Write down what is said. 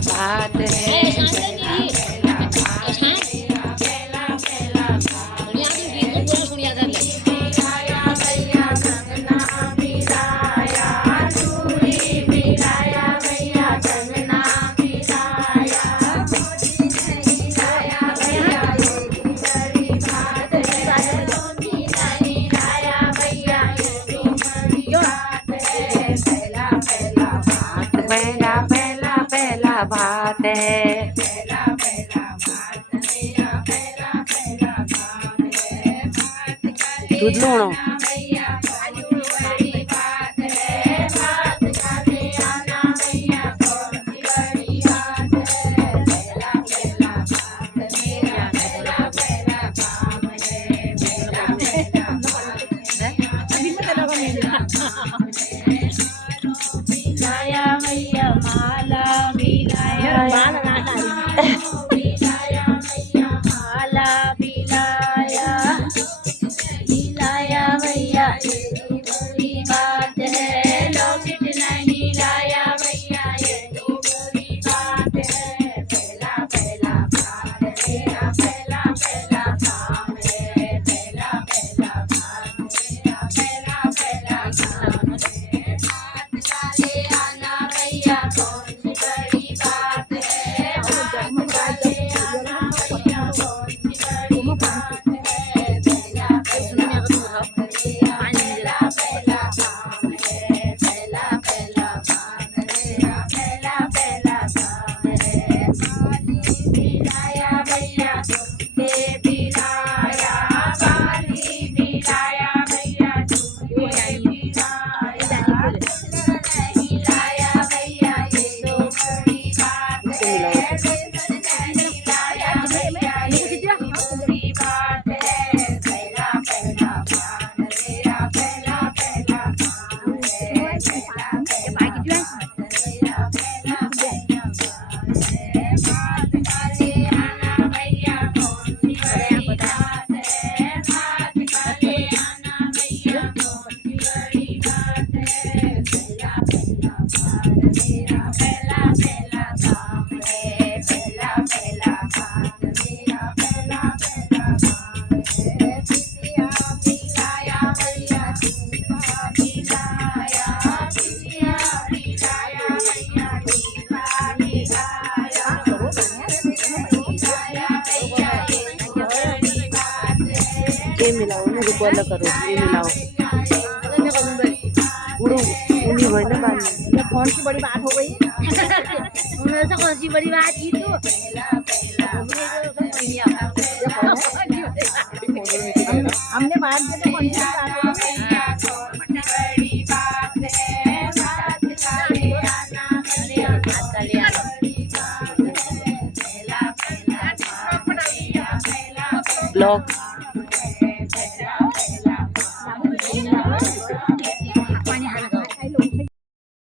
बात है। पहला पहला पहला भात है। दूध लो ये मिलाओ ना, रुको अलग करो, ये मिलाओ उड़ो उड़ी हुई ना बात में। कौन सी बड़ी बात हो गई? ऐसा कौन सी बड़ी बात की तो हमने बात की तो कौन सी बात हो गई? ब्लॉग